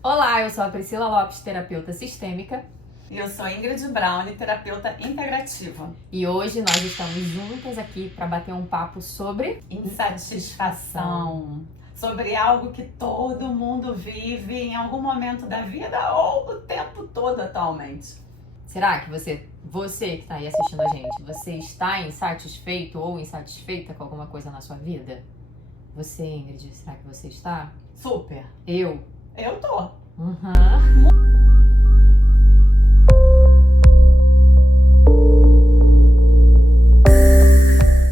Olá, eu sou a Priscila Lopes, terapeuta sistêmica. E eu sou Ingrid Brown, terapeuta integrativa. E hoje nós estamos juntas aqui para bater um papo sobre insatisfação. Sobre algo que todo mundo vive em algum momento da vida ou o tempo todo atualmente. Será que você que está aí assistindo a gente, você está insatisfeito ou insatisfeita com alguma coisa na sua vida? Você, Ingrid, será que você está? Super. Eu tô.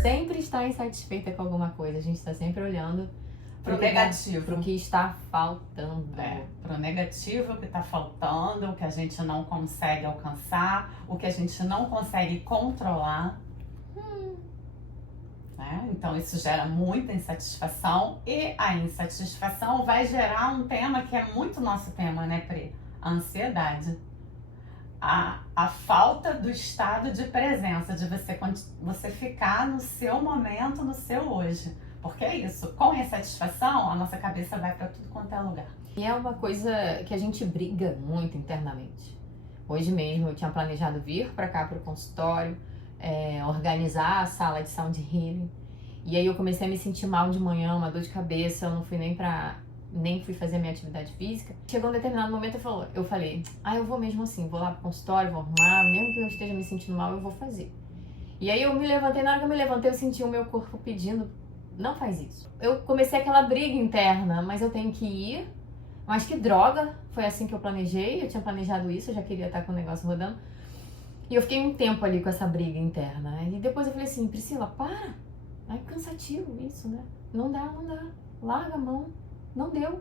Sempre está insatisfeita com alguma coisa. A gente está sempre olhando Pro negativo. Pro que está faltando. Pro negativo, o que está faltando, o que a gente não consegue alcançar, o que a gente não consegue controlar. Então isso gera muita insatisfação e a insatisfação vai gerar um tema que é muito nosso tema, né, Pri? A ansiedade. A falta do estado de presença, de você ficar no seu momento, no seu hoje. Porque é isso, com insatisfação, a nossa cabeça vai para tudo quanto é lugar. E é uma coisa que a gente briga muito internamente. Hoje mesmo eu tinha planejado vir para cá, para o consultório, organizar a sala de sound healing. E aí eu comecei a me sentir mal de manhã, uma dor de cabeça, eu não fui nem fui fazer minha atividade física. Chegou um determinado momento eu falei, eu vou mesmo assim, vou lá pro consultório, vou arrumar, mesmo que eu esteja me sentindo mal, eu vou fazer. E aí eu me levantei, na hora que eu me levantei, eu senti o meu corpo pedindo, não faz isso. Eu comecei aquela briga interna, mas eu tenho que ir, mas que droga, foi assim que eu planejei, eu tinha planejado isso, eu já queria estar com o negócio rodando. E eu fiquei um tempo ali com essa briga interna, e depois eu falei assim, Priscila, para, é cansativo isso, né? Não dá, larga a mão. Não deu,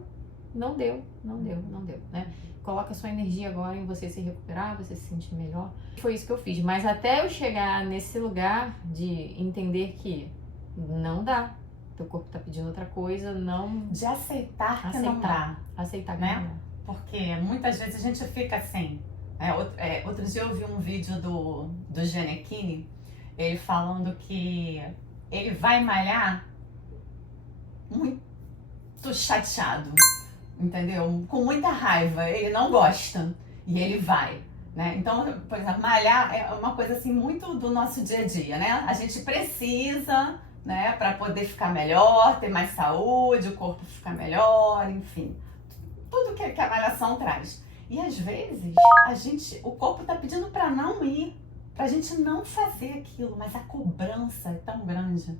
né? Coloca sua energia agora em você se recuperar, você se sentir melhor. Foi isso que eu fiz, mas até eu chegar nesse lugar de entender que não dá, teu corpo tá pedindo outra coisa, não... De aceitar que não dá. Aceitar que né? não dá. Porque muitas vezes a gente fica assim. Outro dia eu vi um vídeo do Gianecchini, ele falando que ele vai malhar muito chateado, entendeu? Com muita raiva, ele não gosta e ele vai, né? Então, por exemplo, malhar é uma coisa assim muito do nosso dia a dia, né? A gente precisa, né, para poder ficar melhor, ter mais saúde, o corpo ficar melhor, enfim, tudo que a malhação traz. E às vezes o corpo tá pedindo para não ir, pra gente não fazer aquilo, mas a cobrança é tão grande,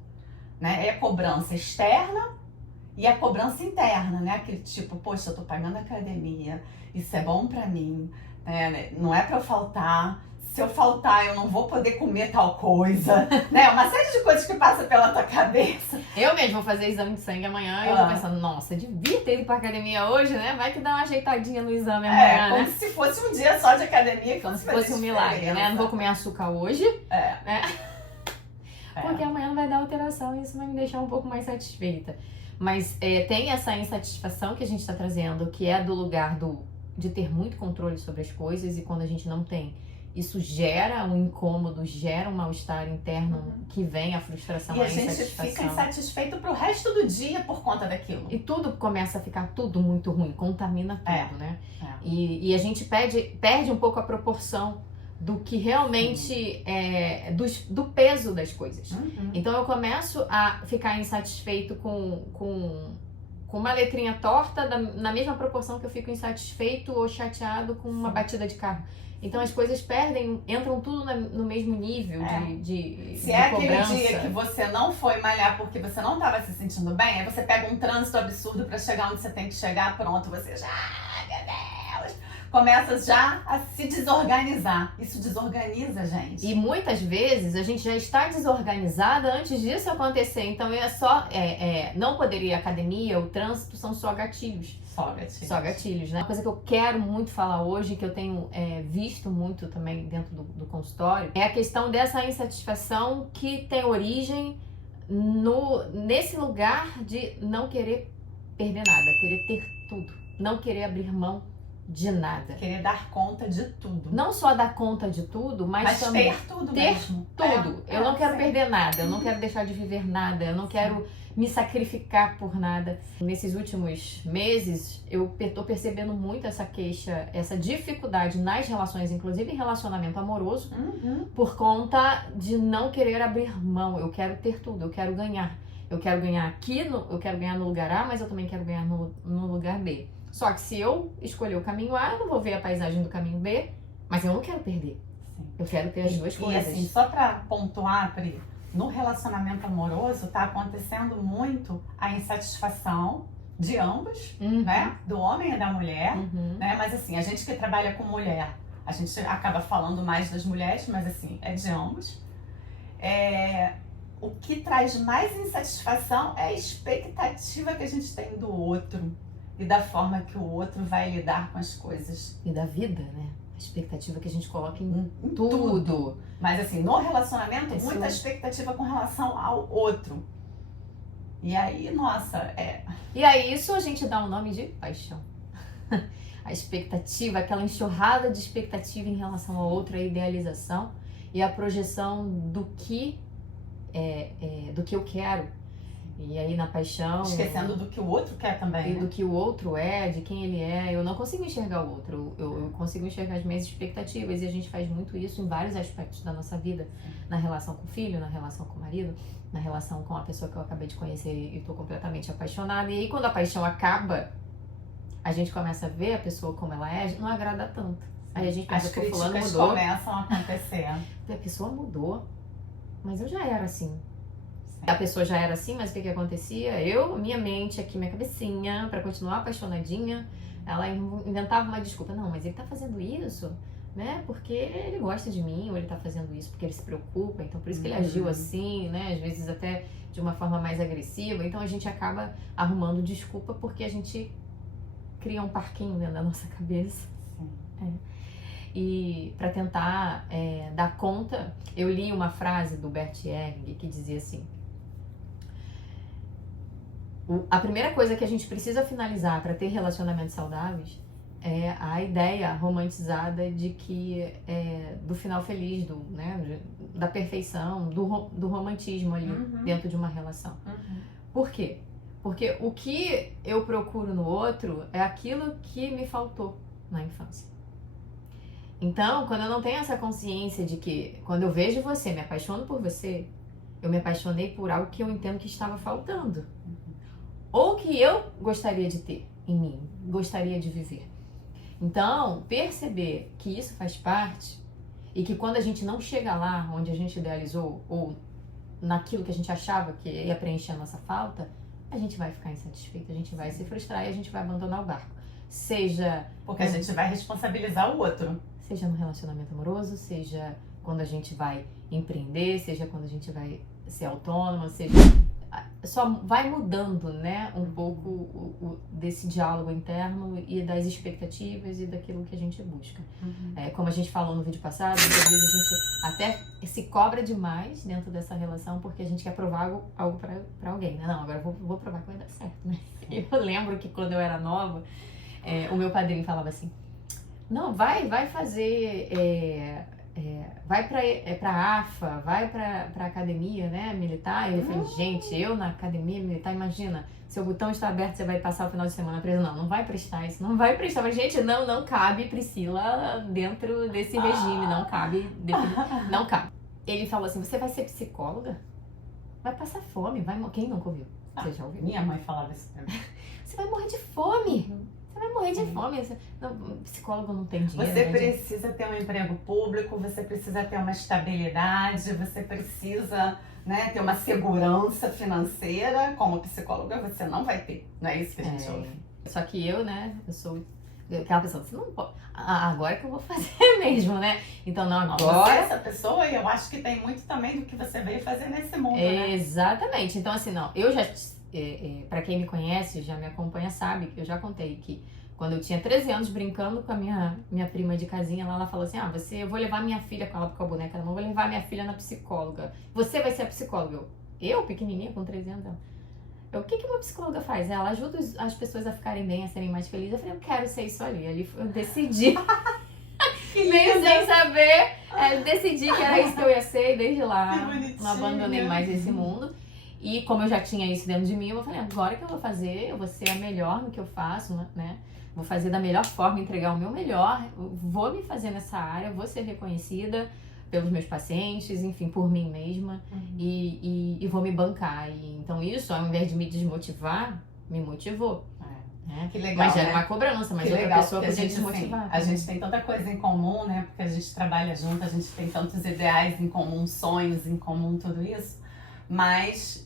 né? É a cobrança externa e a cobrança interna, né? Aquele tipo, poxa, eu tô pagando academia, isso é bom pra mim, né? Não é pra eu faltar. Se eu faltar, eu não vou poder comer tal coisa, né? Uma série de coisas que passa pela tua cabeça. Eu mesmo vou fazer exame de sangue amanhã e eu tô pensando, nossa, devia ter ido pra academia hoje, né? Vai que dá uma ajeitadinha no exame amanhã, como né? se fosse um dia só de academia. Como se fosse um milagre, né? Não vou comer açúcar hoje, né? Porque amanhã não vai dar alteração e isso vai me deixar um pouco mais satisfeita. Mas tem essa insatisfação que a gente está trazendo, que é do lugar de ter muito controle sobre as coisas, e quando a gente não tem, isso gera um incômodo, gera um mal-estar interno, que vem a frustração, a insatisfação. E a gente fica insatisfeito pro resto do dia por conta daquilo. E tudo começa a ficar tudo muito ruim, contamina tudo, né? E a gente perde um pouco a proporção do que realmente do peso das coisas. Então eu começo a ficar insatisfeito com uma letrinha torta na mesma proporção que eu fico insatisfeito ou chateado com uma batida de carro. Então as coisas entram tudo no mesmo nível de Se é aquele cobrança. dia que você não foi malhar porque você não estava se sentindo bem, aí você pega um trânsito absurdo para chegar onde você tem que chegar, pronto, você já, meu Deus, começa já a se desorganizar. Isso desorganiza, gente. E muitas vezes a gente já está desorganizada antes disso acontecer. Então não poder ir à academia, o trânsito são só gatilhos. Só gatilhos, né? Uma coisa que eu quero muito falar hoje, que eu tenho visto muito também dentro do consultório, é a questão dessa insatisfação que tem origem nesse lugar de não querer perder nada, querer ter tudo, não querer abrir mão de nada. Querer dar conta de tudo. Não só dar conta de tudo, mas também ter tudo ter mesmo. tudo. Eu não quero perder nada, eu não quero deixar de viver nada, eu não quero me sacrificar por nada. Nesses últimos meses, eu tô percebendo muito essa queixa, essa dificuldade nas relações, inclusive em relacionamento amoroso, por conta de não querer abrir mão. Eu quero ter tudo, eu quero ganhar. Eu quero ganhar aqui, eu quero ganhar no lugar A, mas eu também quero ganhar no lugar B. Só que se eu escolher o caminho A, eu não vou ver a paisagem do caminho B, mas eu não quero perder. Sim. Eu quero ter as duas coisas. E assim, só pra pontuar, Pri, no relacionamento amoroso tá acontecendo muito a insatisfação de ambos, né? Do homem e da mulher, né? Mas assim, a gente que trabalha com mulher, a gente acaba falando mais das mulheres, mas assim, é de ambos. O que traz mais insatisfação é a expectativa que a gente tem do outro e da forma que o outro vai lidar com as coisas. E da vida, né? A expectativa que a gente coloca em tudo. Mas assim, no relacionamento, muita expectativa com relação ao outro. E aí, nossa, E aí, isso a gente dá um nome de paixão. A expectativa, aquela enxurrada de expectativa em relação ao outro, a idealização e a projeção do que eu quero. E aí na paixão... Esquecendo do que o outro quer também, e do que o outro é, de quem ele é. Eu não consigo enxergar o outro. Eu consigo enxergar as minhas expectativas. E a gente faz muito isso em vários aspectos da nossa vida. Na relação com o filho, na relação com o marido, na relação com a pessoa que eu acabei de conhecer e estou completamente apaixonada. E aí quando a paixão acaba, a gente começa a ver a pessoa como ela é, não agrada tanto. Aí a gente pensa que o fulano críticas mudou. começam a acontecer. A pessoa mudou, mas eu já era assim. A pessoa já era assim, mas o que acontecia? Minha mente aqui, minha cabecinha, pra continuar apaixonadinha, ela inventava uma desculpa. Não, mas ele tá fazendo isso, né? Porque ele gosta de mim, ou ele tá fazendo isso porque ele se preocupa, então por isso que ele agiu assim, né? Às vezes até de uma forma mais agressiva. Então a gente acaba arrumando desculpa porque a gente cria um parquinho dentro da nossa cabeça. E para tentar dar conta, eu li uma frase do Bert Helling que dizia assim: a primeira coisa que a gente precisa finalizar para ter relacionamentos saudáveis é a ideia romantizada de que do final feliz, da perfeição, do romantismo ali dentro de uma relação. Por quê? Porque o que eu procuro no outro é aquilo que me faltou na infância. Então, quando eu não tenho essa consciência de que quando eu vejo você, me apaixono por você, eu me apaixonei por algo que eu entendo que estava faltando. Ou que eu gostaria de ter em mim, gostaria de viver. Então, perceber que isso faz parte e que quando a gente não chega lá onde a gente idealizou ou naquilo que a gente achava que ia preencher a nossa falta, a gente vai ficar insatisfeito, a gente vai se frustrar e a gente vai abandonar o barco. Seja... Porque a gente vai responsabilizar o outro. Seja no relacionamento amoroso, seja quando a gente vai empreender, seja quando a gente vai ser autônoma, seja... Só vai mudando, né, um pouco desse diálogo interno e das expectativas e daquilo que a gente busca. Como a gente falou no vídeo passado, às vezes a gente até se cobra demais dentro dessa relação porque a gente quer provar algo pra alguém, né? Não, agora eu vou provar que vai dar certo, né? Eu lembro que quando eu era nova, o meu padrinho falava assim: não, vai fazer... vai pra AFA, vai pra academia, né, militar. E eu falei, gente, eu na academia militar, imagina, seu botão está aberto, você vai passar o final de semana preso. Não vai prestar isso, não vai prestar. Mas, gente, não cabe Priscila dentro desse regime, não cabe. Não cabe. Ele falou assim, você vai ser psicóloga? Vai passar fome, quem nunca ouviu? Você já ouviu? Minha mãe falava isso pra mim. Você vai morrer de fome. Você vai morrer de fome. Psicólogo não tem dinheiro. Você precisa ter um emprego público, você precisa ter uma estabilidade, você precisa, né, ter uma segurança financeira. Como psicóloga, você não vai ter. Não é isso que a gente ouve. Só que eu sou aquela pessoa, você não pode. Agora que eu vou fazer mesmo, né? Então, não, agora. Você é essa pessoa, e eu acho que tem muito também do que você veio fazer nesse mundo, né? Exatamente. Então, assim, eu já. Pra quem me conhece, já me acompanha, sabe que eu já contei que quando eu tinha 13 anos brincando com a minha prima de casinha, ela falou assim, eu vou levar minha filha com a boneca na mão, vou levar minha filha na psicóloga. Você vai ser a psicóloga. Eu pequenininha, com 13 anos, o que uma psicóloga faz? Ela ajuda as pessoas a ficarem bem, a serem mais felizes. Eu falei, eu quero ser isso ali. Ali eu decidi. Meio sem saber, decidi que era isso que eu ia ser e desde lá não abandonei mais esse mundo. E como eu já tinha isso dentro de mim, eu falei, agora que eu vou fazer, eu vou ser a melhor no que eu faço, né? Vou fazer da melhor forma, entregar o meu melhor, vou me fazer nessa área, vou ser reconhecida pelos meus pacientes, enfim, por mim mesma, e vou me bancar. Então isso, ao invés de me desmotivar, me motivou. Né? Que legal, mas era né? uma cobrança, mas que outra legal, pessoa podia desmotivar. Assim, a gente tem tanta coisa em comum, né? Porque a gente trabalha junto, a gente tem tantos ideais em comum, sonhos em comum, tudo isso. Mas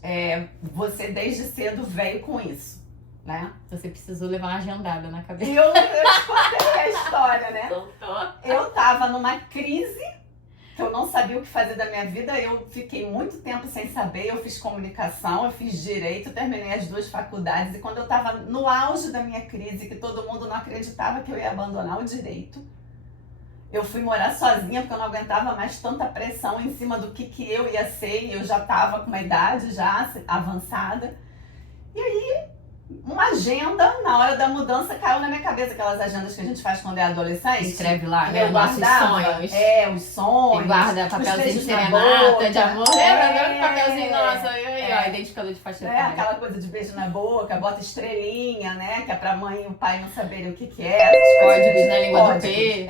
você desde cedo veio com isso, né? Você precisou levar uma agendada na cabeça. Eu te contei a história, né? Soltou. Eu tava numa crise, que eu não sabia o que fazer da minha vida, eu fiquei muito tempo sem saber, eu fiz comunicação, eu fiz direito, terminei as 2 faculdades, e quando eu tava no auge da minha crise, que todo mundo não acreditava que eu ia abandonar o direito, eu fui morar sozinha porque eu não aguentava mais tanta pressão em cima do que eu ia ser, e eu já tava com uma idade já avançada. E aí, uma agenda, na hora da mudança, caiu na minha cabeça, aquelas agendas que a gente faz quando é adolescente. Escreve lá, né? Eu guardava, sonhos. Os sonhos. E guarda papelzinho de serenata, de amor. Lembra? Papelzinho, nossa, ó, identificador de faixa etária. Aquela coisa de beijo na boca, bota estrelinha, né? Que é pra mãe e o pai não saberem o que é. Códigos na língua do P.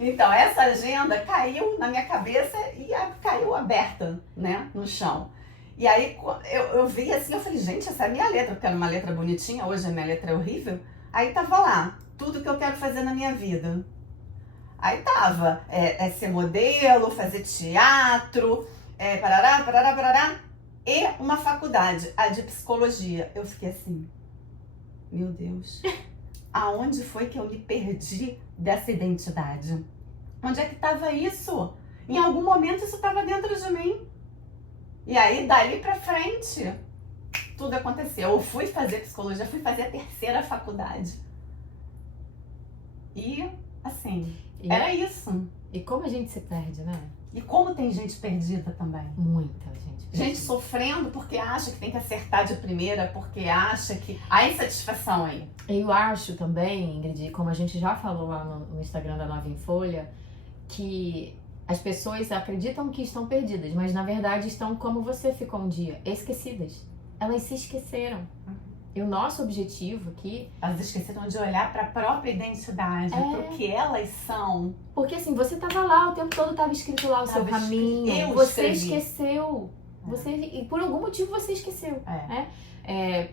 Então, essa agenda caiu na minha cabeça e caiu aberta, né? No chão. E aí eu vi assim, eu falei, gente, essa é a minha letra, porque era uma letra bonitinha, hoje a minha letra é horrível. Aí tava lá, tudo que eu quero fazer na minha vida. Aí tava, ser modelo, fazer teatro, parará, e uma faculdade, a de psicologia. Eu fiquei assim, meu Deus, aonde foi que eu me perdi dessa identidade? Onde é que tava isso? Em algum momento isso tava dentro de mim. E aí, dali pra frente, tudo aconteceu. Eu fui fazer psicologia, fui fazer a 3ª faculdade. E, assim, era isso. E como a gente se perde, né? E como tem gente perdida também. Muita gente perdida. Gente sofrendo porque acha que tem que acertar de primeira, porque acha que... A insatisfação aí. Eu acho também, Ingrid, como a gente já falou lá no Instagram da Nova em Folha, que... As pessoas acreditam que estão perdidas, mas na verdade estão como você ficou um dia, esquecidas. Elas se esqueceram. E o nosso objetivo aqui... Elas esqueceram de olhar para a própria identidade, para o que elas são. Porque assim, você estava lá, o tempo todo estava escrito lá o seu caminho. Você esqueceu. E por algum motivo você esqueceu.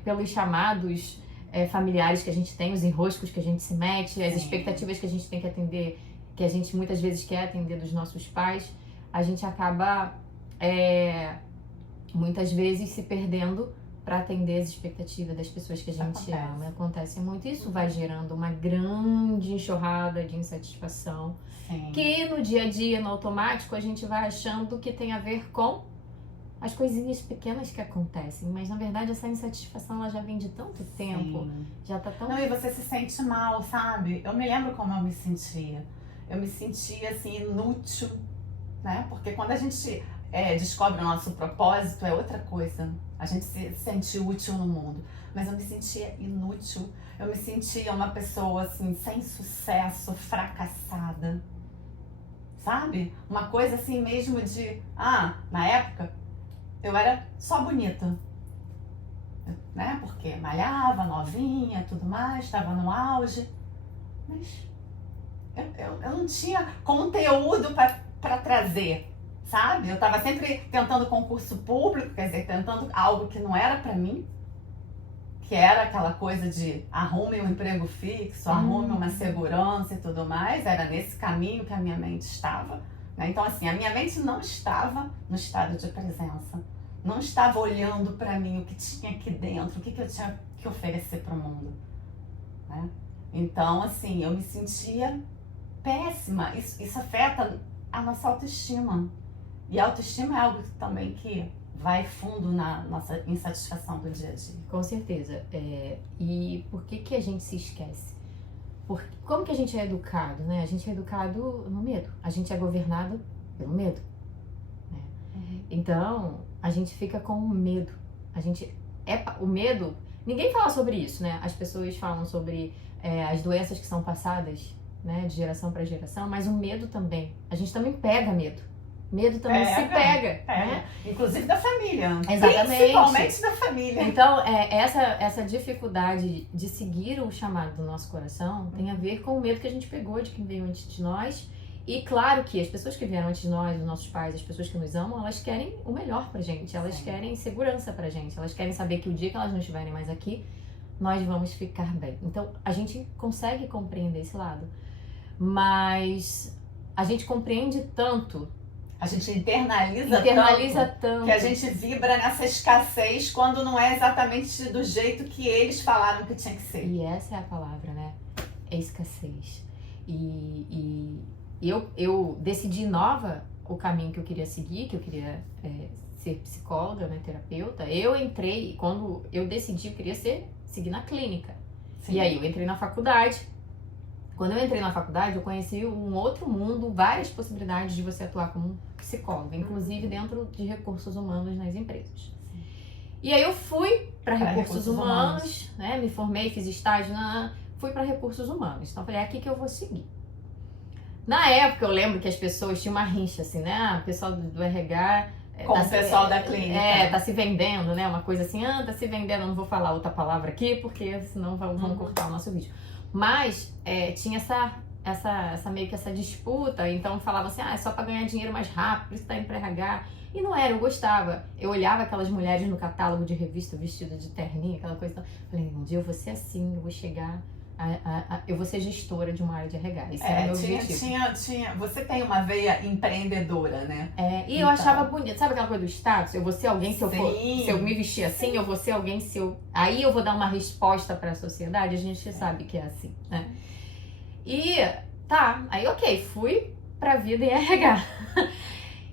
Pelos chamados familiares que a gente tem, os enroscos que a gente se mete, as expectativas que a gente tem que atender, que a gente muitas vezes quer atender dos nossos pais, a gente acaba muitas vezes se perdendo para atender as expectativas das pessoas que a gente ama. Acontece muito. Isso vai gerando uma grande enxurrada de insatisfação. Sim. Que no dia a dia, no automático, a gente vai achando que tem a ver com as coisinhas pequenas que acontecem, mas na verdade essa insatisfação ela já vem de tanto tempo, já tá tão... Não, e você se sente mal, sabe? Eu me lembro como eu me sentia. Eu me sentia assim, inútil, né? Porque quando a gente descobre o nosso propósito, é outra coisa. A gente se sente útil no mundo. Mas eu me sentia inútil. Eu me sentia uma pessoa assim, sem sucesso, fracassada. Sabe? Uma coisa assim mesmo de... na época, eu era só bonita. Né? Porque malhava, novinha, tudo mais, estava no auge. Mas... Eu não tinha conteúdo para trazer, sabe? Eu estava sempre tentando concurso público, quer dizer, tentando algo que não era para mim, que era aquela coisa de arrume um emprego fixo, arrume uma segurança e tudo mais. Era nesse caminho que a minha mente estava, né? Então, assim, a minha mente não estava no estado de presença, não estava olhando para mim o que tinha aqui dentro, o que eu tinha que oferecer para o mundo, né? Então, assim, eu me sentia péssima. Isso afeta a nossa autoestima. E a autoestima é algo também que vai fundo na nossa insatisfação do dia a dia. Com certeza. E por que a gente se esquece? Como que a gente é educado, né? A gente é educado no medo. A gente é governado pelo medo, né? Então, a gente fica com o medo. O medo... Ninguém fala sobre isso, né? As pessoas falam sobre as doenças que são passadas, né, de geração para geração, mas o medo também. A gente também pega medo. Medo também se pega, né? Inclusive da família. Exatamente. Principalmente da família. Então, essa dificuldade de seguir o chamado do nosso coração tem a ver com o medo que a gente pegou de quem veio antes de nós. E claro que as pessoas que vieram antes de nós, os nossos pais, as pessoas que nos amam, elas querem o melhor pra gente. Elas querem segurança pra gente. Elas querem saber que o dia que elas não estiverem mais aqui, nós vamos ficar bem. Então, a gente consegue compreender esse lado. Mas a gente compreende tanto. A gente internaliza tanto que a gente vibra nessa escassez quando não é exatamente do jeito que eles falaram que tinha que ser. E essa é a palavra, né? É escassez. E eu decidi nova o caminho que eu queria seguir, que eu queria ser psicóloga, né, terapeuta. Eu entrei, quando eu decidi, eu queria seguir na clínica. Sim. E aí eu entrei na faculdade. Quando eu entrei na faculdade, eu conheci um outro mundo, várias possibilidades de você atuar como psicóloga, inclusive dentro de recursos humanos nas empresas. E aí eu fui para recursos humanos, né? Me formei, fiz estágio, fui para recursos humanos. Então eu falei, é aqui que eu vou seguir. Na época eu lembro que as pessoas tinham uma rincha assim, né? O pessoal do RH... Com o pessoal da clínica. Tá se vendendo, né? Uma coisa assim, tá se vendendo, eu não vou falar outra palavra aqui, porque senão vão cortar o nosso vídeo. Mas tinha essa meio que essa disputa, então falavam assim, é só pra ganhar dinheiro mais rápido, por isso tá indo pra RH. E não era, eu gostava. Eu olhava aquelas mulheres no catálogo de revista vestidas de terninho, aquela coisa. Então, falei, um dia eu vou ser assim, eu vou chegar, eu vou ser gestora de uma área de RH. Esse era o meu objetivo. Você tem uma veia empreendedora, né? E então, eu achava bonito. Sabe aquela coisa do status? Eu vou ser alguém se eu me vestir assim, eu vou ser alguém se eu... Aí eu vou dar uma resposta pra sociedade, a gente sabe que é assim, né? E aí ok, fui pra vida em RH.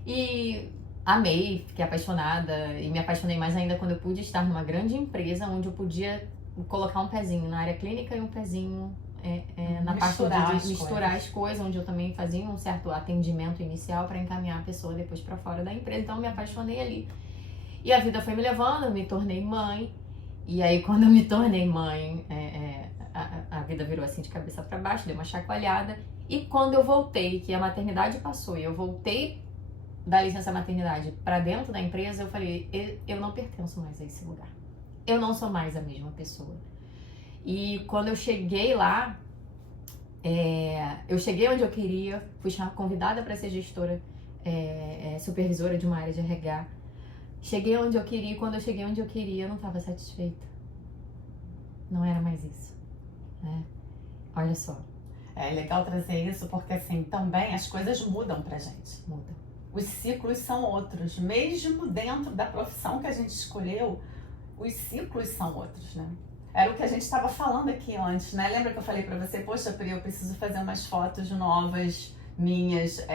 E amei, fiquei apaixonada e me apaixonei mais ainda quando eu pude estar numa grande empresa onde eu podia colocar um pezinho na área clínica e um pezinho na parte de misturar as coisas, onde eu também fazia um certo atendimento inicial para encaminhar a pessoa depois para fora da empresa. Então eu me apaixonei ali. E a vida foi me levando, eu me tornei mãe. E aí quando eu me tornei mãe, a vida virou assim de cabeça para baixo, deu uma chacoalhada. E quando eu voltei, que a maternidade passou e eu voltei da licença maternidade para dentro da empresa, eu falei, eu não pertenço mais a esse lugar. Eu não sou mais a mesma pessoa. E quando eu cheguei lá, eu cheguei onde eu queria, fui convidada para ser gestora, supervisora de uma área de RH. Cheguei onde eu queria, e quando eu cheguei onde eu queria, eu não estava satisfeita. Não era mais isso, né? Olha só. É legal trazer isso porque assim, também as coisas mudam pra gente. Mudam. Os ciclos são outros. Mesmo dentro da profissão que a gente escolheu, os ciclos são outros, né? Era o que a gente estava falando aqui antes, né? Lembra que eu falei pra você, poxa, Pri, eu preciso fazer umas fotos novas minhas,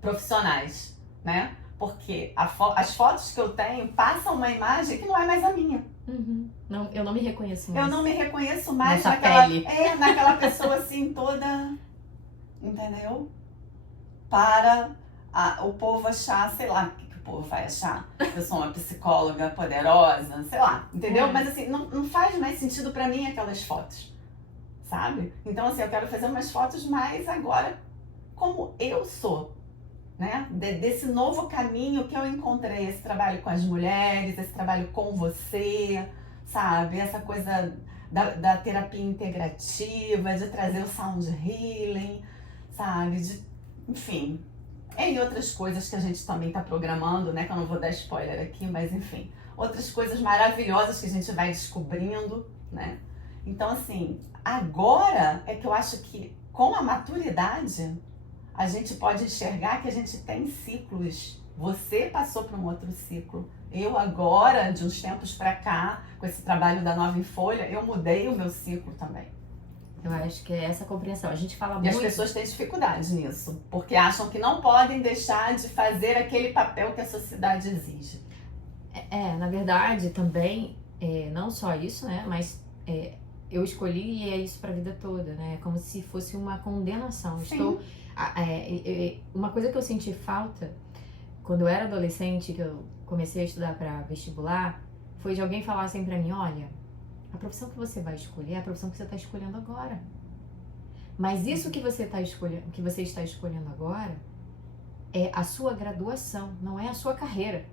profissionais, né? Porque as fotos que eu tenho passam uma imagem que não é mais a minha. Uhum. Não, eu não me reconheço mais. Eu não me reconheço mais naquela pessoa assim toda, entendeu? Para o povo achar, sei lá, o que o povo vai achar? Eu sou uma psicóloga poderosa, sei lá, entendeu? Mas assim, não faz mais sentido pra mim aquelas fotos, sabe? Então assim, eu quero fazer umas fotos mais agora como eu sou, né? Desse novo caminho que eu encontrei, esse trabalho com as mulheres, esse trabalho com você, sabe? Essa coisa da terapia integrativa, de trazer o sound healing, sabe? Enfim, e outras coisas que a gente também está programando, né? Que eu não vou dar spoiler aqui, mas enfim, outras coisas maravilhosas que a gente vai descobrindo, né? Então assim, agora é que eu acho que com a maturidade a gente pode enxergar que a gente tem ciclos. Você passou por um outro ciclo. Eu agora, de uns tempos pra cá, com esse trabalho da Nova em Folha, eu mudei o meu ciclo também. Eu acho que é essa compreensão. A gente fala muito... E as pessoas têm dificuldade nisso, porque acham que não podem deixar de fazer aquele papel que a sociedade exige. Na verdade, também, não só isso, né, mas eu escolhi e é isso pra vida toda, né, como se fosse uma condenação. Sim. Uma coisa que eu senti falta quando eu era adolescente, que eu comecei a estudar para vestibular, foi de alguém falar assim pra mim, olha, a profissão que você vai escolher é a profissão que você está escolhendo agora. Mas isso que você está escolhendo agora é a sua graduação, não é a sua carreira.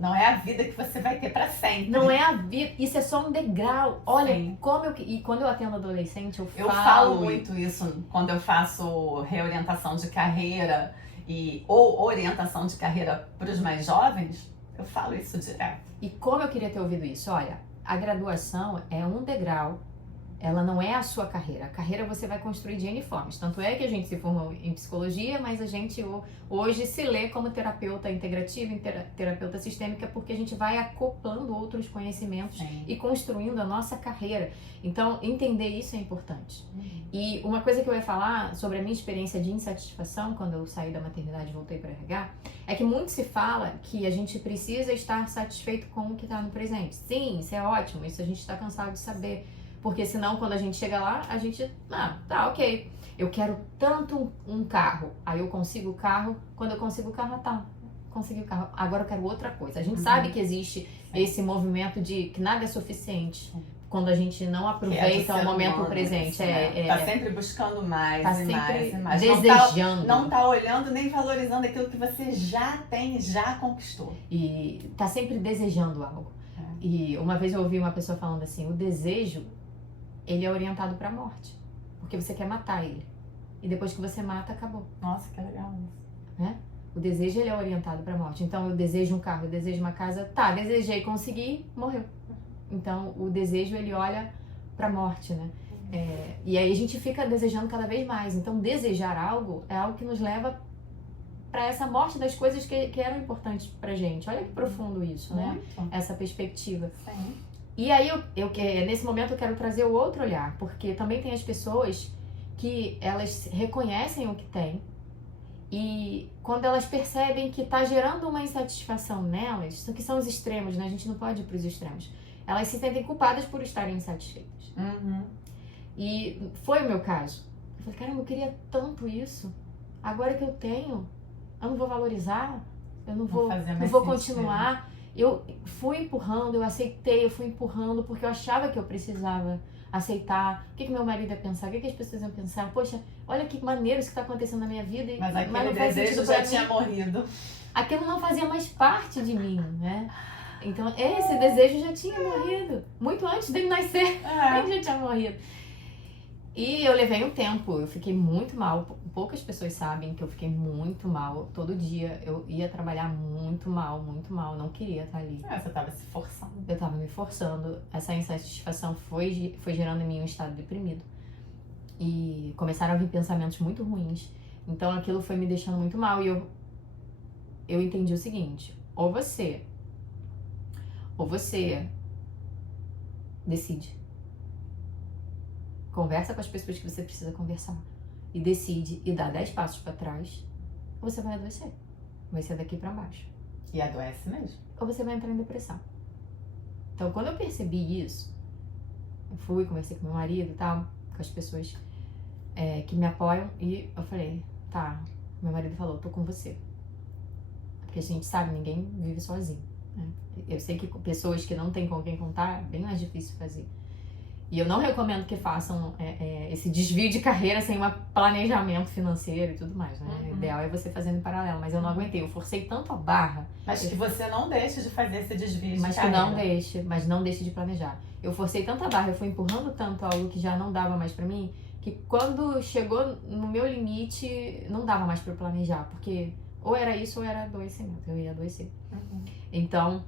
Não é a vida que você vai ter pra sempre. Não é a vida, isso é só um degrau. Olha, Sim. e quando eu atendo adolescente, Eu falo muito isso quando eu faço reorientação de carreira ou orientação de carreira para os mais jovens, eu falo isso direto. E como eu queria ter ouvido isso? Olha, a graduação é um degrau, ela não é a sua carreira. A carreira você vai construir de N formas. Tanto é que a gente se formou em psicologia, mas a gente hoje se lê como terapeuta integrativa, terapeuta sistêmica, porque a gente vai acoplando outros conhecimentos Sim. e construindo a nossa carreira. Então, entender isso é importante. E uma coisa que eu ia falar sobre a minha experiência de insatisfação, quando eu saí da maternidade e voltei para RH, é que muito se fala que a gente precisa estar satisfeito com o que está no presente. Sim, isso é ótimo, isso a gente está cansado de saber. Porque senão, quando a gente chega lá, a gente... tá, ok. Eu quero tanto um carro. Aí eu consigo o carro. Quando eu consigo o carro, consegui o carro. Agora eu quero outra coisa. A gente sabe que existe esse movimento de que nada é suficiente. Quando a gente não aproveita o momento presente. Tá sempre buscando mais tá e sempre mais e mais. desejando. Não tá olhando nem valorizando aquilo que você já tem, já conquistou. E tá sempre desejando algo. E uma vez eu ouvi uma pessoa falando assim, o desejo, ele é orientado pra morte. Porque você quer matar ele. E depois que você mata, acabou. Nossa, que legal isso. Né? O desejo, ele é orientado pra morte. Então, eu desejo um carro, eu desejo uma casa. Tá, desejei, consegui, morreu. Então, o desejo, ele olha pra morte, né? E aí a gente fica desejando cada vez mais. Então, desejar algo é algo que nos leva pra essa morte das coisas que eram importantes pra gente. Olha que profundo isso, né? Essa perspectiva. Sim. E aí, nesse momento, eu quero trazer o outro olhar. Porque também tem as pessoas que elas reconhecem o que tem. E quando elas percebem que tá gerando uma insatisfação nelas, que são os extremos, né? A gente não pode ir pros extremos. Elas se sentem culpadas por estarem insatisfeitas. E foi o meu caso. Eu falei, caramba, eu queria tanto isso. Agora que eu tenho, eu não vou valorizar, eu não vou continuar. Eu fui empurrando, eu aceitei, eu fui empurrando, porque eu achava que eu precisava aceitar. O que meu marido ia pensar? O que as pessoas iam pensar? Poxa, olha que maneiro isso que está acontecendo na minha vida. Mas aquele não faz desejo já tinha morrido. Aquilo não fazia mais parte de mim, né? Então, esse desejo já tinha morrido. Muito antes dele nascer, ele já tinha morrido. E eu levei um tempo, eu fiquei muito mal. Poucas pessoas sabem que eu fiquei muito mal. Todo dia eu ia trabalhar muito mal, não queria estar ali. Você estava se forçando. Eu estava me forçando. Essa insatisfação foi gerando em mim um estado deprimido. E começaram a vir pensamentos muito ruins. Então aquilo foi me deixando muito mal. E eu entendi o seguinte: ou você decide. Conversa com as pessoas que você precisa conversar. E decide e dá 10 passos para trás. Ou você vai adoecer. Vai ser daqui para baixo. E adoece mesmo. Ou você vai entrar em depressão. Então, quando eu percebi isso, eu fui, conversei com meu marido e tal, com as pessoas que me apoiam. E eu falei, tá, meu marido falou, tô com você. Porque a gente sabe, ninguém vive sozinho. Né? Eu sei que pessoas que não têm com quem contar, é bem mais difícil fazer. E eu não recomendo que façam esse desvio de carreira sem um planejamento financeiro e tudo mais, né? O ideal é você fazendo em paralelo, mas eu não aguentei, eu forcei tanto a barra. Mas que você não deixe de fazer esse desvio de carreira. Mas não deixe de planejar. Eu forcei tanto a barra, eu fui empurrando tanto algo que já não dava mais pra mim, que quando chegou no meu limite, não dava mais pra eu planejar, porque ou era isso ou era adoecimento, eu ia adoecer. Então,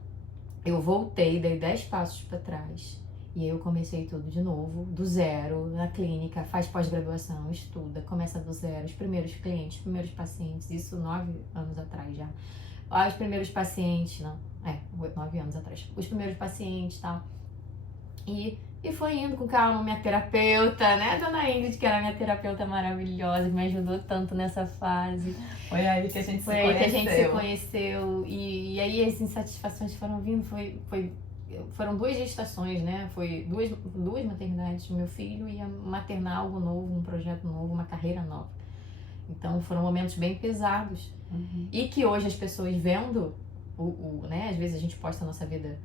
eu voltei, dei 10 passos pra trás. E aí eu comecei tudo de novo, do zero, na clínica, faz pós-graduação, estuda, começa do zero, os primeiros clientes, os primeiros pacientes, isso 9 anos atrás já. Os primeiros pacientes, 9 anos atrás, os primeiros pacientes e tal. E foi indo com calma, minha terapeuta, né, Dona Ingrid, que era minha terapeuta maravilhosa, que me ajudou tanto nessa fase. Foi aí que a gente se conheceu. E aí as insatisfações foram vindo, foram 2 gestações, né? Foi duas maternidades, meu filho ia maternar algo novo, um projeto novo, uma carreira nova. Então foram momentos bem pesados. E que hoje as pessoas vendo, né? Às vezes a gente posta a nossa vida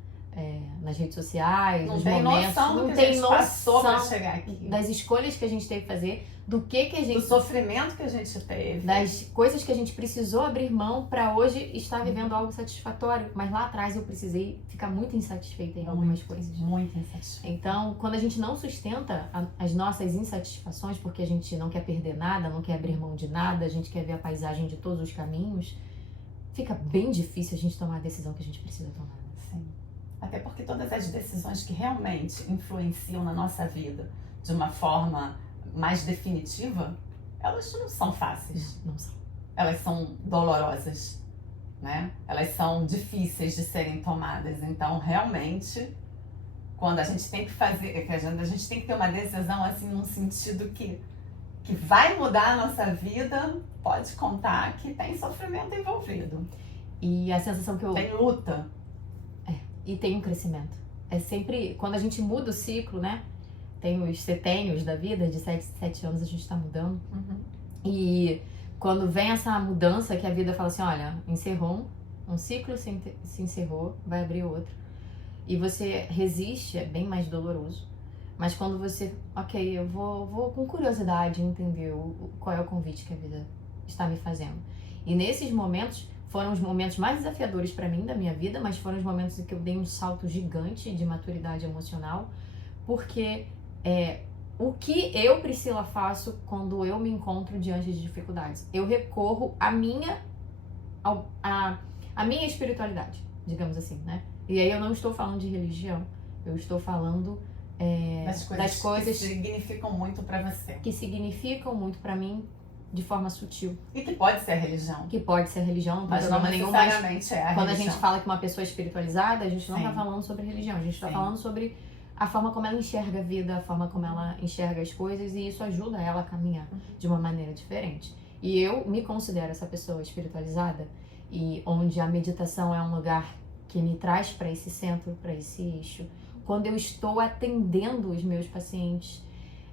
nas redes sociais, Não nos tem momentos, noção do não que a tem gente passou pra noção chegar aqui. das escolhas que a gente teve que fazer, do que a Do gente, sofrimento que a gente teve. das coisas que a gente precisou abrir mão para hoje estar vivendo algo satisfatório. Mas lá atrás eu precisei ficar muito insatisfeita em algumas coisas. Muito insatisfeito. Então, quando a gente não sustenta as nossas insatisfações, porque a gente não quer perder nada, não quer abrir mão de nada, a gente quer ver a paisagem de todos os caminhos, fica bem difícil a gente tomar a decisão que a gente precisa tomar. Sim. Até porque todas as decisões que realmente influenciam na nossa vida de uma forma mais definitiva, elas não são fáceis. Não são. Elas são dolorosas, né? Elas são difíceis de serem tomadas. Então, realmente, quando a gente tem que fazer, a gente tem que ter uma decisão assim num sentido que vai mudar a nossa vida, pode contar que tem sofrimento envolvido. E a sensação que eu... Tem luta. E tem um crescimento. É sempre... Quando a gente muda o ciclo, né? Tem os setênios da vida, de 7 anos a gente tá mudando. Uhum. E quando vem essa mudança que a vida fala assim, olha, encerrou um ciclo, se encerrou, vai abrir outro. E você resiste, é bem mais doloroso. Mas quando você, ok, eu vou com curiosidade entender qual é o convite que a vida está me fazendo. E nesses momentos, foram os momentos mais desafiadores para mim da minha vida, mas foram os momentos em que eu dei um salto gigante de maturidade emocional, porque o que eu, Priscila, faço quando eu me encontro diante de dificuldades? Eu recorro à minha espiritualidade, digamos assim, né? E aí eu não estou falando de religião, eu estou falando das coisas que significam muito para você. Que significam muito para mim de forma sutil. E que pode ser a religião. Que pode ser a religião, não tem Mas não problema nenhum. Mas necessariamente é a quando religião. a gente fala que uma pessoa é espiritualizada, a gente não Sim. está falando sobre religião, a gente está Sim. falando sobre a forma como ela enxerga a vida, a forma como ela enxerga as coisas, e isso ajuda ela a caminhar de uma maneira diferente. E eu me considero essa pessoa espiritualizada, e onde a meditação é um lugar que me traz para esse centro, para esse eixo. Quando eu estou atendendo os meus pacientes,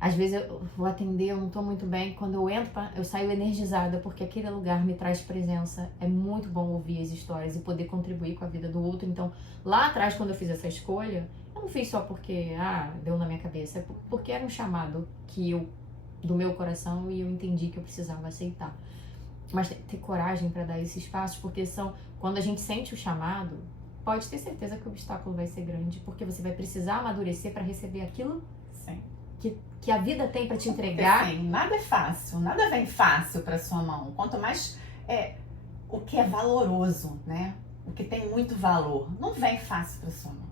às vezes eu vou atender, eu não estou muito bem, quando eu entro, eu saio energizada, porque aquele lugar me traz presença. É muito bom ouvir as histórias e poder contribuir com a vida do outro. Então, lá atrás, quando eu fiz essa escolha, eu não fiz só porque, deu na minha cabeça, é porque era um chamado do meu coração, e eu entendi que eu precisava aceitar. Mas ter coragem para dar esses passos, porque quando a gente sente o chamado, pode ter certeza que o obstáculo vai ser grande, porque você vai precisar amadurecer para receber aquilo Sim. que a vida tem para te entregar. Sim, nada é fácil, nada vem fácil para sua mão. Quanto mais o que é valoroso, né? O que tem muito valor, não vem fácil para sua mão.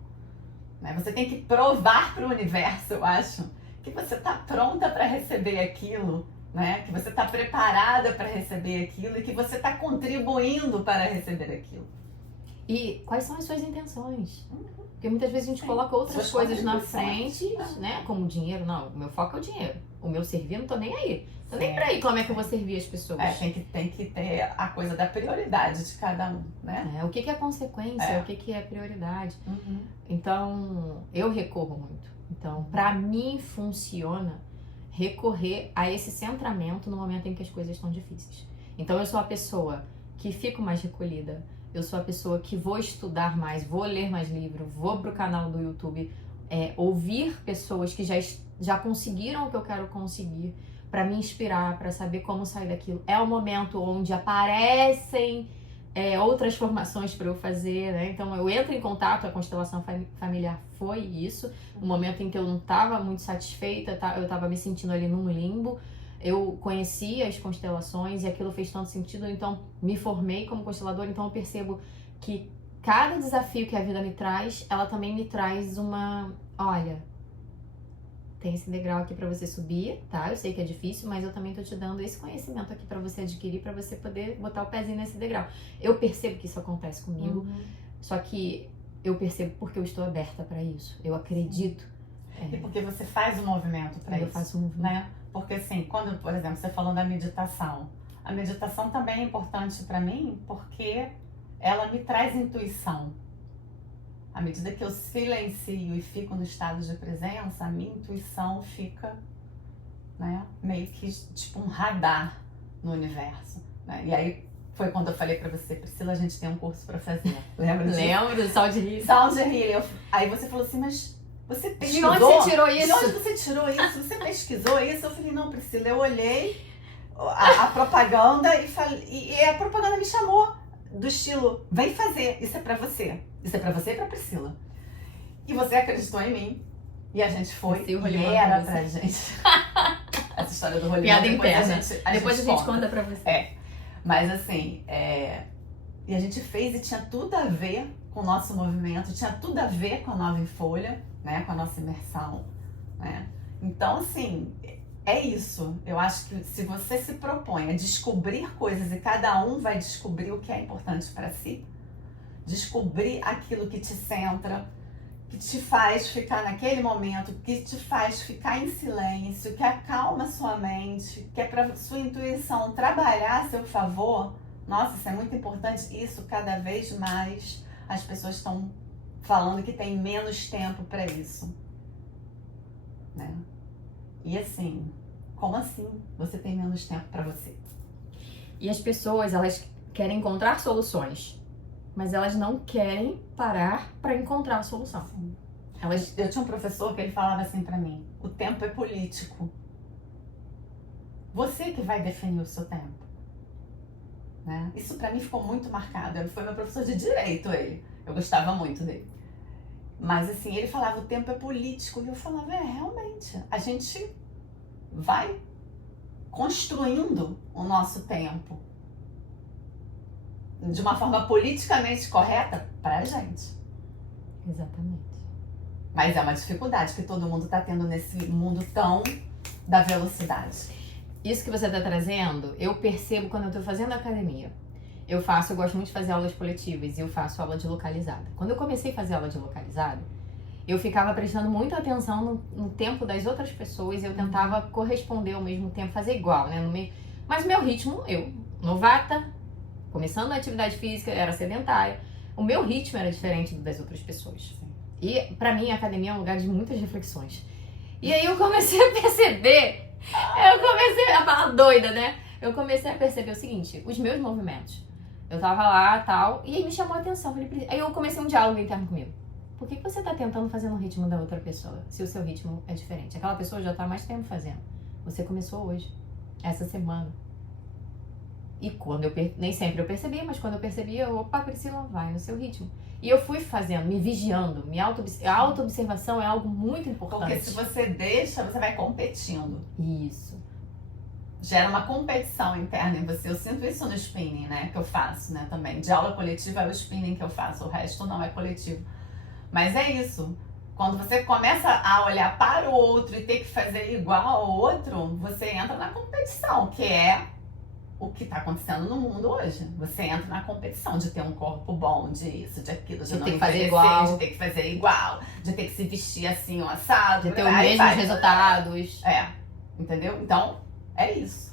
Né? Você tem que provar para o universo, eu acho, que você está pronta para receber aquilo, né? Que você está preparada para receber aquilo e que você está contribuindo para receber aquilo. E quais são as suas intenções? Porque muitas vezes a gente coloca outras Suas coisas na contribuições. frente, né? Como dinheiro. Não, o meu foco é o dinheiro. O meu servir, eu não tô nem aí. Tô nem Sim. pra aí como é que eu vou servir as pessoas. Tem que ter a coisa da prioridade de cada um, né? O que é consequência, o que é prioridade. Então, eu recorro muito. Então, pra mim funciona recorrer a esse centramento no momento em que as coisas estão difíceis. Então, eu sou a pessoa que fico mais recolhida. Eu sou a pessoa que vou estudar mais, vou ler mais livro, vou pro canal do YouTube, ouvir pessoas que já conseguiram o que eu quero conseguir, para me inspirar, para saber como sair daquilo. É o momento onde aparecem outras formações para eu fazer, né? Então eu entro em contato, a constelação familiar foi isso, um momento em que eu não estava muito satisfeita, eu estava me sentindo ali num limbo. Eu conheci as constelações e aquilo fez tanto sentido, então me formei como consteladora, então eu percebo que cada desafio que a vida me traz, ela também me traz olha, tem esse degrau aqui pra você subir, tá? Eu sei que é difícil, mas eu também tô te dando esse conhecimento aqui pra você adquirir, pra você poder botar o pezinho nesse degrau. Eu percebo que isso acontece comigo, só que eu percebo porque eu estou aberta pra isso, eu acredito. E porque você faz um movimento pra isso. Eu faço um movimento. Né? Porque assim, quando, por exemplo, você falando da meditação, a meditação também é importante para mim porque ela me traz intuição. À medida que eu silencio e fico no estado de presença, a minha intuição fica, né, meio que tipo um radar no universo. Né? E aí foi quando eu falei pra você, Priscila, a gente tem um curso pra fazer. Lembra disso? Lembro do Sound Healing. Sound Healing. Aí você falou assim, mas você pesquisou? De onde você tirou isso? De onde você tirou isso? Você pesquisou isso? Eu falei, não, Priscila, eu olhei a propaganda e falei, e a propaganda me chamou do estilo, vem fazer, isso é pra você. Isso é pra você e pra Priscila. E você acreditou em mim. E a gente foi, e era pra gente. Essa história do rolimão. Piada interna. Depois a gente conta pra você. Mas assim, e a gente fez e tinha tudo a ver com o nosso movimento, tinha tudo a ver com a Nova em Folha, né? Com a nossa imersão, né? Então, assim, é isso. Eu acho que se você se propõe a descobrir coisas e cada um vai descobrir o que é importante para si, descobrir aquilo que te centra, que te faz ficar naquele momento, que te faz ficar em silêncio, que acalma sua mente, que é para sua intuição trabalhar a seu favor. Nossa, isso é muito importante. Isso cada vez mais as pessoas estão falando que tem menos tempo para isso, né? E assim, como assim você tem menos tempo para você? E as pessoas, elas querem encontrar soluções, mas elas não querem parar para encontrar a solução. Sim. Eu tinha um professor que ele falava assim para mim, o tempo é político. Você que vai definir o seu tempo, né? Isso para mim ficou muito marcado. Ele foi meu professor de direito, ele. Eu gostava muito dele. Mas assim, ele falava, o tempo é político. E eu falava, realmente, a gente vai construindo o nosso tempo de uma forma politicamente correta pra gente. Exatamente. Mas é uma dificuldade que todo mundo tá tendo nesse mundo tão da velocidade. Isso que você tá trazendo, eu percebo quando eu tô fazendo academia. Eu gosto muito de fazer aulas coletivas e eu faço aula de localizada. Quando eu comecei a fazer aula de localizada, eu ficava prestando muita atenção no tempo das outras pessoas e eu tentava corresponder ao mesmo tempo, fazer igual, né? Mas o meu ritmo, eu, novata, começando a atividade física, era sedentária, o meu ritmo era diferente do das outras pessoas. E pra mim a academia é um lugar de muitas reflexões. E aí eu comecei a perceber, a falar doida, né? Eu comecei a perceber o seguinte, os meus movimentos. Eu tava lá e tal, e aí me chamou a atenção. Aí eu comecei um diálogo interno comigo. Por que você tá tentando fazer no ritmo da outra pessoa, se o seu ritmo é diferente? Aquela pessoa já tá há mais tempo fazendo. Você começou hoje, essa semana. E quando nem sempre eu percebia, mas quando eu percebia, opa, Priscila, vai no seu ritmo. E eu fui fazendo, me vigiando, a auto-observação é algo muito importante. Porque se você deixa, você vai competindo. Isso. Gera uma competição interna em você. Eu sinto isso no spinning, né, que eu faço, né, também. De aula coletiva é o spinning que eu faço, o resto não é coletivo. Mas é isso. Quando você começa a olhar para o outro e ter que fazer igual ao outro, você entra na competição, que é o que está acontecendo no mundo hoje. Você entra na competição de ter um corpo bom, de isso, de aquilo, de não ter que fazer igual, igual, de ter que fazer igual, de ter que se vestir assim, um assado, de ter os mesmos resultados. Entendeu? Então, é isso.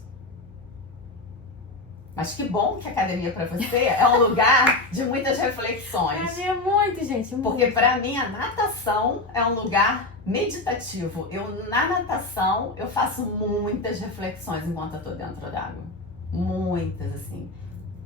Mas que bom que a academia para você é um lugar de muitas reflexões. É muito, gente, muito. Porque para mim a natação é um lugar meditativo. Na natação, eu faço muitas reflexões enquanto eu tô dentro d'água. Muitas, assim.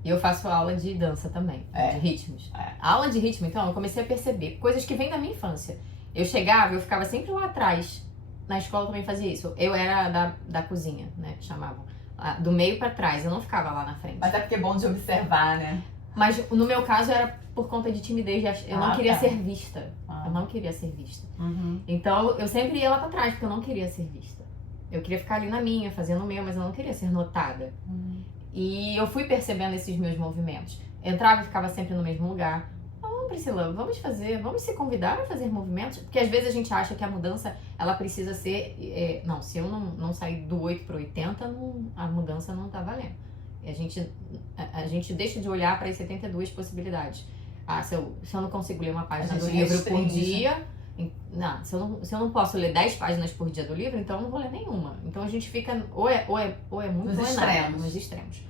E eu faço aula de dança também, de ritmos. A aula de ritmo, então, eu comecei a perceber coisas que vêm da minha infância. Eu chegava, eu ficava sempre lá atrás. Na escola eu também fazia isso. Eu era da cozinha, né, que chamavam. Do meio pra trás, eu não ficava lá na frente. Mas é porque é bom de observar, né? Mas no meu caso era por conta de timidez, eu não queria ser vista. Eu não queria ser vista. Uhum. Então eu sempre ia lá pra trás, porque eu não queria ser vista. Eu queria ficar ali na minha, fazendo o meu, mas eu não queria ser notada. E eu fui percebendo esses meus movimentos. Entrava e ficava sempre no mesmo lugar. Priscila, vamos se convidar a fazer movimentos? Porque às vezes a gente acha que a mudança, ela precisa ser... não, se eu não sair do 8 para 80, a mudança não tá valendo. E a gente deixa de olhar para as 72 possibilidades. Se eu não consigo ler uma página do livro por dia... Não, se eu não posso ler 10 páginas por dia do livro, então eu não vou ler nenhuma. Então a gente fica ou é muito ou é nada, nos extremos.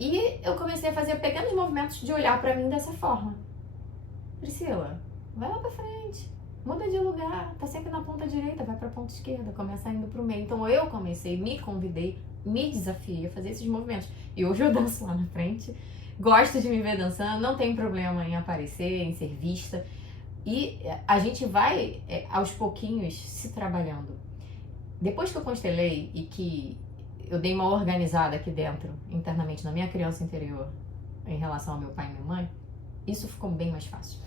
E eu comecei a fazer pequenos movimentos de olhar pra mim dessa forma. Priscila, vai lá pra frente, muda de lugar, tá sempre na ponta direita, vai pra ponta esquerda, começa indo pro meio. Então eu me convidei me desafiei a fazer esses movimentos. E hoje eu danço lá na frente, gosto de me ver dançando, não tem problema em aparecer, em ser vista. E a gente vai, aos pouquinhos, se trabalhando. Depois que eu constelei e que eu dei uma organizada aqui dentro, internamente, na minha criança interior, em relação ao meu pai e minha mãe, isso ficou bem mais fácil.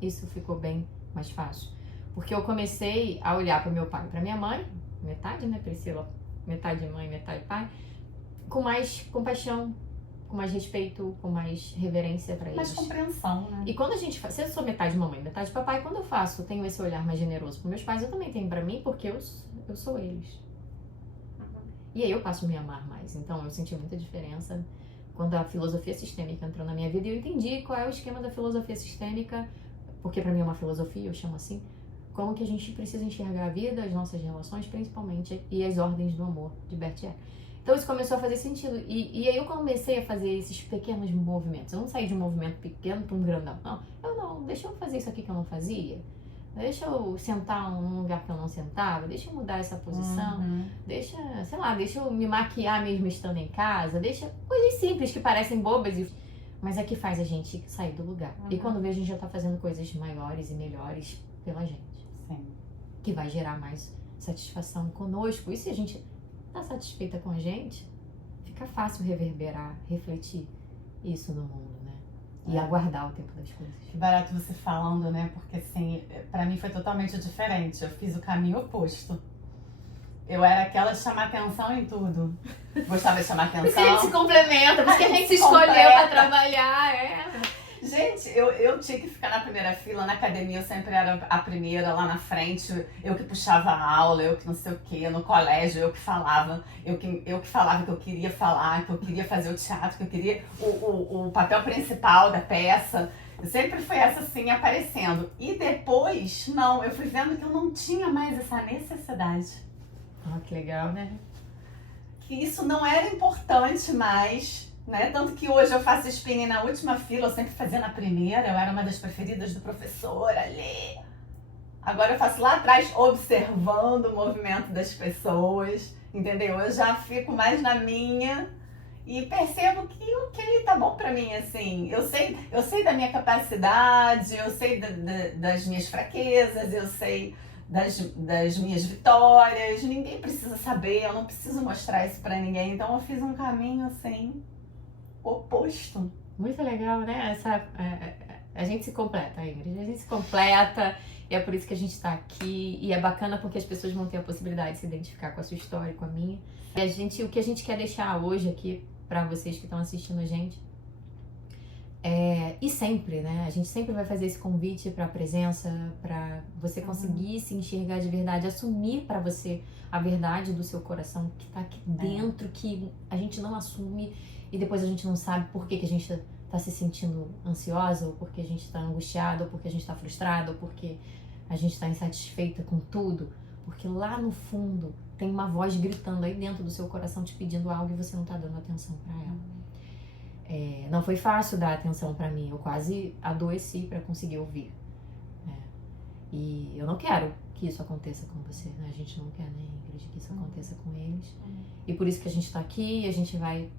Isso ficou bem mais fácil. Porque eu comecei a olhar para meu pai e para minha mãe, metade, né, Priscila? Metade mãe, metade pai, com mais compaixão, com mais respeito, com mais reverência para eles. Mais compreensão, né? E quando a gente faz, se eu sou metade mamãe, metade papai, quando eu faço, tenho esse olhar mais generoso para meus pais, eu também tenho para mim, porque eu sou eles. E aí eu passo a me amar mais. Então eu senti muita diferença quando a filosofia sistêmica entrou na minha vida e eu entendi qual é o esquema da filosofia sistêmica, porque para mim é uma filosofia, eu chamo assim, como que a gente precisa enxergar a vida, as nossas relações, principalmente, e as ordens do amor, de Bert Ecker. Então isso começou a fazer sentido. E aí eu comecei a fazer esses pequenos movimentos. Eu não saí de um movimento pequeno para um grandão. Não, deixa eu fazer isso aqui que eu não fazia. Deixa eu sentar num lugar que eu não sentava, deixa eu mudar essa posição, deixa eu me maquiar mesmo estando em casa, deixa coisas simples que parecem bobas, mas é que faz a gente sair do lugar. E quando vê, a gente já tá fazendo coisas maiores e melhores pela gente. Sim. Que vai gerar mais satisfação conosco. E se a gente tá satisfeita com a gente, fica fácil reverberar, refletir isso no mundo, né? E aguardar o tempo das coisas. Que barato você falando, né? Porque assim, pra mim foi totalmente diferente. Eu fiz o caminho oposto. Eu era aquela de chamar atenção em tudo. Gostava de chamar atenção. Por isso que a gente se complementa, por isso que a gente se completa. escolheu pra trabalhar, Gente, eu tinha que ficar na primeira fila, na academia eu sempre era a primeira lá na frente, eu que puxava a aula, eu que não sei o que, no colégio eu que falava, eu que falava que eu queria falar, que eu queria fazer o teatro, que eu queria o papel principal da peça. Eu sempre fui essa assim, aparecendo. E depois, não, eu fui vendo que eu não tinha mais essa necessidade. Que legal, né? Que isso não era importante mais. Né? Tanto que hoje eu faço spinning na última fila, eu sempre fazia na primeira, eu era uma das preferidas do professor ali. Agora eu faço lá atrás, observando o movimento das pessoas, entendeu? Eu já fico mais na minha e percebo que ok, tá bom pra mim, assim. Eu sei da minha capacidade, eu sei das minhas fraquezas, eu sei das minhas vitórias, ninguém precisa saber, eu não preciso mostrar isso pra ninguém. Então eu fiz um caminho assim, oposto. Muito legal, né? A gente se completa, Ingrid. A gente se completa e é por isso que a gente tá aqui. E é bacana porque as pessoas vão ter a possibilidade de se identificar com a sua história, com a minha. E o que a gente quer deixar hoje aqui para vocês que estão assistindo a gente e sempre, né? A gente sempre vai fazer esse convite para a presença, para você conseguir se enxergar de verdade, assumir para você a verdade do seu coração que tá aqui dentro, que a gente não assume. E depois a gente não sabe por que a gente tá se sentindo ansiosa, ou porque a gente tá angustiada, ou porque a gente tá frustrada, ou porque a gente tá insatisfeita com tudo. Porque lá no fundo tem uma voz gritando aí dentro do seu coração te pedindo algo e você não tá dando atenção pra ela. Não foi fácil dar atenção pra mim, eu quase adoeci pra conseguir ouvir. E eu não quero que isso aconteça com você, né? A gente não quer, né, Ingrid, que isso aconteça com eles. E por isso que a gente tá aqui e a gente vai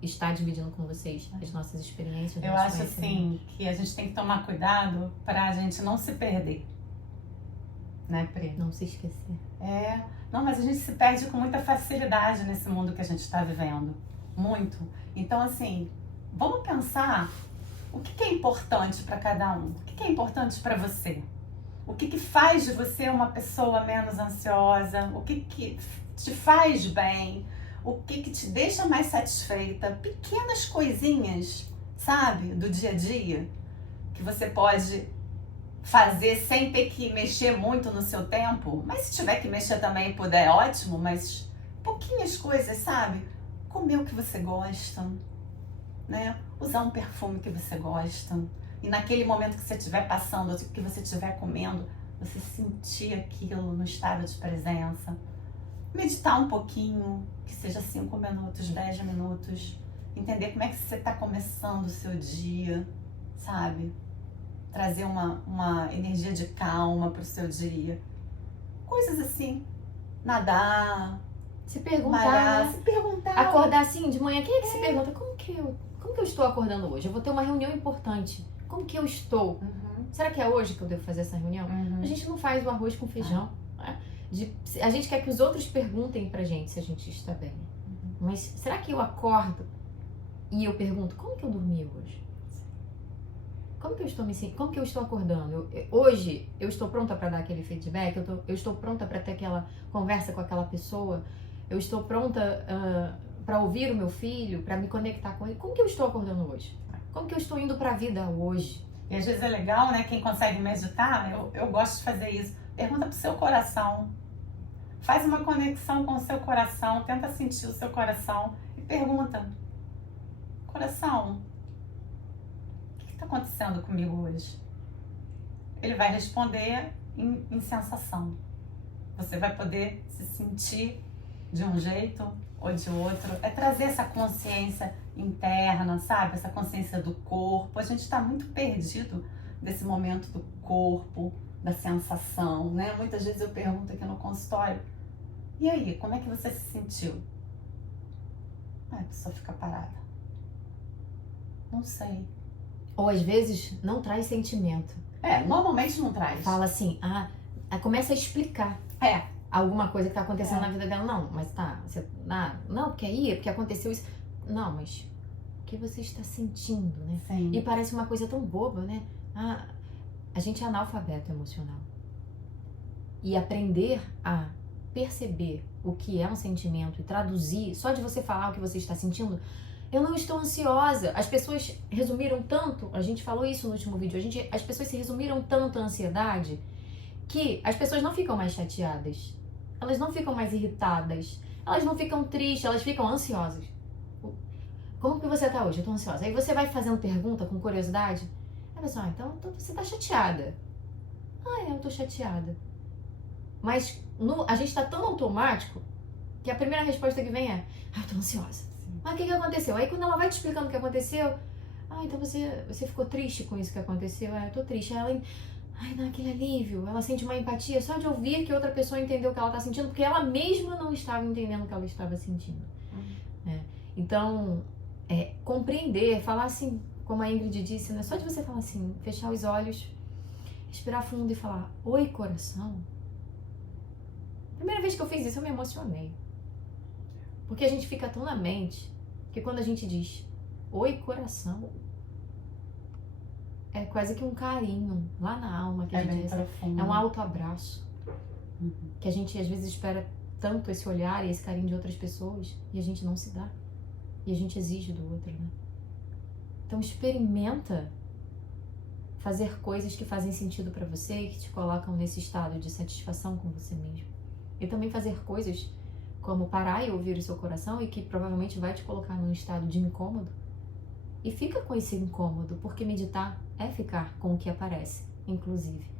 estar dividindo com vocês as nossas experiências. Eu acho assim que a gente tem que tomar cuidado pra gente não se perder, né, Pri? Não se esquecer. Não, mas a gente se perde com muita facilidade nesse mundo que a gente está vivendo, muito. Então assim, vamos pensar o que é importante para cada um, o que é importante para você, o que faz de você uma pessoa menos ansiosa, o que te faz bem, o que te deixa mais satisfeita, pequenas coisinhas, sabe, do dia a dia, que você pode fazer sem ter que mexer muito no seu tempo, mas se tiver que mexer também e puder, ótimo, mas pouquinhas coisas, sabe? Comer o que você gosta, né? Usar um perfume que você gosta, e naquele momento que você estiver passando, que você estiver comendo, você sentir aquilo no estado de presença. Meditar um pouquinho, que seja 5 minutos, 10 minutos. Entender como é que você está começando o seu dia, sabe? Trazer uma energia de calma para o seu dia. Coisas assim. Nadar. Se perguntar, malhar, né? se perguntar. Acordar assim de manhã, quem é que se pergunta como que eu estou acordando hoje? Eu vou ter uma reunião importante. Como que eu estou? Será que é hoje que eu devo fazer essa reunião? A gente não faz o arroz com feijão. Né? A gente quer que os outros perguntem pra gente se a gente está bem. Mas será que eu acordo e eu pergunto, como que eu dormi hoje? Como que eu estou me sentindo? Como que eu estou acordando? Hoje eu estou pronta para dar aquele feedback? Eu estou pronta para ter aquela conversa com aquela pessoa? Eu estou pronta para ouvir o meu filho, para me conectar com ele? Como que eu estou acordando hoje? Como que eu estou indo para a vida hoje? E às vezes é legal, né? Quem consegue meditar, eu gosto de fazer isso. Pergunta pro seu coração. Faz uma conexão com o seu coração, tenta sentir o seu coração e pergunta: coração, o que está acontecendo comigo hoje? Ele vai responder em sensação. Você vai poder se sentir de um jeito ou de outro. É trazer essa consciência interna, sabe? Essa consciência do corpo. A gente está muito perdido desse momento do corpo, da sensação, né? Muitas vezes eu pergunto aqui no consultório: e aí, como é que você se sentiu? A pessoa fica parada. Não sei. Ou às vezes não traz sentimento. Normalmente não traz. Fala assim, começa a explicar. Alguma coisa que tá acontecendo na vida dela. Não, mas tá, não, porque aí, porque aconteceu isso. Não, mas o que você está sentindo, né? Sim. E parece uma coisa tão boba, né? A gente é analfabeto emocional. E aprender a perceber o que é um sentimento e traduzir, só de você falar o que você está sentindo, eu não estou ansiosa. As pessoas resumiram tanto, a gente falou isso no último vídeo, as pessoas se resumiram tanto a ansiedade que as pessoas não ficam mais chateadas, elas não ficam mais irritadas, elas não ficam tristes, elas ficam ansiosas. Como que você tá hoje? Eu tô ansiosa. Aí você vai fazendo pergunta com curiosidade, aí a pessoa, então você tá chateada. Eu tô chateada. Mas a gente tá tão automático que a primeira resposta que vem é: eu tô ansiosa. Mas o que aconteceu? Aí quando ela vai te explicando o que aconteceu, então você ficou triste com isso que aconteceu? Eu tô triste. Aí ela, dá aquele alívio. Ela sente uma empatia só de ouvir que outra pessoa entendeu o que ela tá sentindo, porque ela mesma não estava entendendo o que ela estava sentindo. Então, compreender, falar assim, como a Ingrid disse, né? Só de você falar assim, fechar os olhos, respirar fundo e falar: oi, coração. Primeira vez que eu fiz isso, eu me emocionei. Porque a gente fica tão na mente que quando a gente diz oi, coração, é quase que um carinho lá na alma que a gente recebe. É um autoabraço. Que a gente às vezes espera tanto esse olhar e esse carinho de outras pessoas e a gente não se dá. E a gente exige do outro, né? Então experimenta fazer coisas que fazem sentido pra você e que te colocam nesse estado de satisfação com você mesmo. E também fazer coisas como parar e ouvir o seu coração e que provavelmente vai te colocar num estado de incômodo. E fica com esse incômodo, porque meditar é ficar com o que aparece, inclusive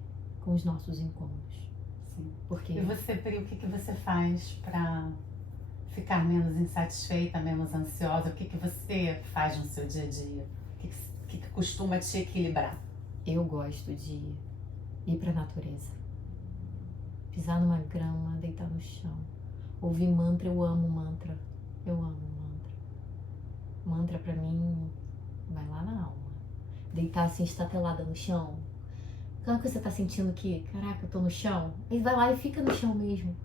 com os nossos incômodos. Sim. Porque... E você, Pri, o que você faz pra ficar menos insatisfeita, menos ansiosa? O que você faz no seu dia a dia? O que costuma te equilibrar? Eu gosto de ir pra natureza. Pisar numa grama, deitar no chão. Ouvir mantra, eu amo mantra. Eu amo mantra. Mantra pra mim vai lá na alma. Deitar assim, estatelada no chão. Quando você tá sentindo que, caraca, eu tô no chão, aí vai lá e fica no chão mesmo.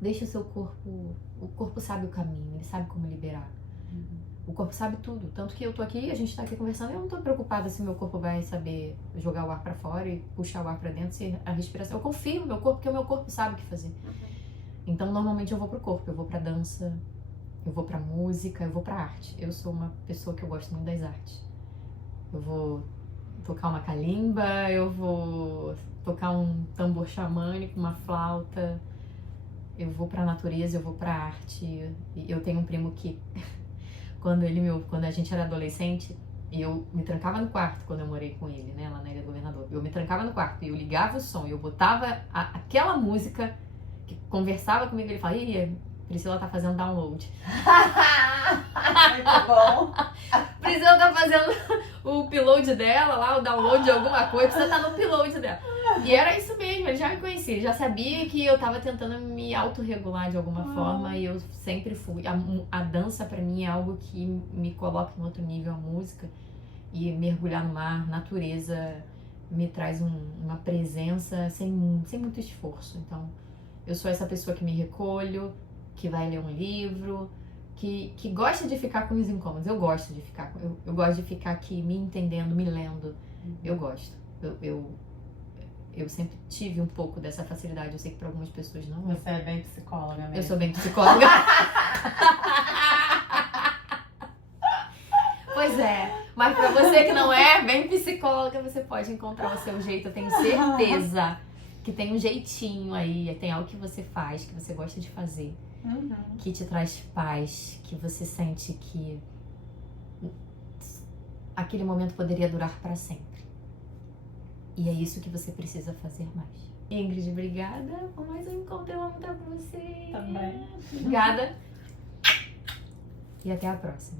Deixa o seu corpo, o corpo sabe o caminho, ele sabe como liberar. O corpo sabe tudo. Tanto que eu tô aqui, a gente tá aqui conversando, eu não tô preocupada se meu corpo vai saber jogar o ar pra fora e puxar o ar pra dentro, se a respiração. Eu confio no meu corpo, porque o meu corpo sabe o que fazer. Então, normalmente eu vou pro corpo, eu vou pra dança, eu vou pra música, eu vou pra arte. Eu sou uma pessoa que eu gosto muito das artes. Eu vou tocar uma calimba, eu vou tocar um tambor xamânico, uma flauta. Eu vou pra natureza, eu vou pra arte. Eu tenho um primo que, quando a gente era adolescente, eu me trancava no quarto quando eu morei com ele, né, lá na Ilha do Governador. Eu me trancava no quarto e eu ligava o som, eu botava aquela música que conversava comigo, ele falava: ih, Priscila tá fazendo download. Muito bom. Priscila tá fazendo o upload dela lá, o download de alguma coisa, precisa estar no upload dela. E era isso mesmo, ele já me conhecia, ele já sabia que eu tava tentando me autorregular de alguma forma e eu sempre fui. A dança pra mim é algo que me coloca em outro nível, a música. E mergulhar no mar, natureza, me traz uma presença sem muito esforço. Então, eu sou essa pessoa que me recolho, que vai ler um livro, que gosta de ficar com os incômodos. Eu gosto de ficar, eu gosto de ficar aqui me entendendo, me lendo. Eu gosto. Eu sempre tive um pouco dessa facilidade. Eu sei que para algumas pessoas não. Você é bem psicóloga mesmo. Eu sou bem psicóloga. Pois é. Mas pra você que não é bem psicóloga, você pode encontrar o seu jeito. Eu tenho certeza que tem um jeitinho aí. Tem algo que você faz, que você gosta de fazer. Que te traz paz. Que você sente que aquele momento poderia durar pra sempre. E é isso que você precisa fazer mais. Ingrid, obrigada por mais um encontro. Eu amo estar com você. Também. Obrigada. E até a próxima.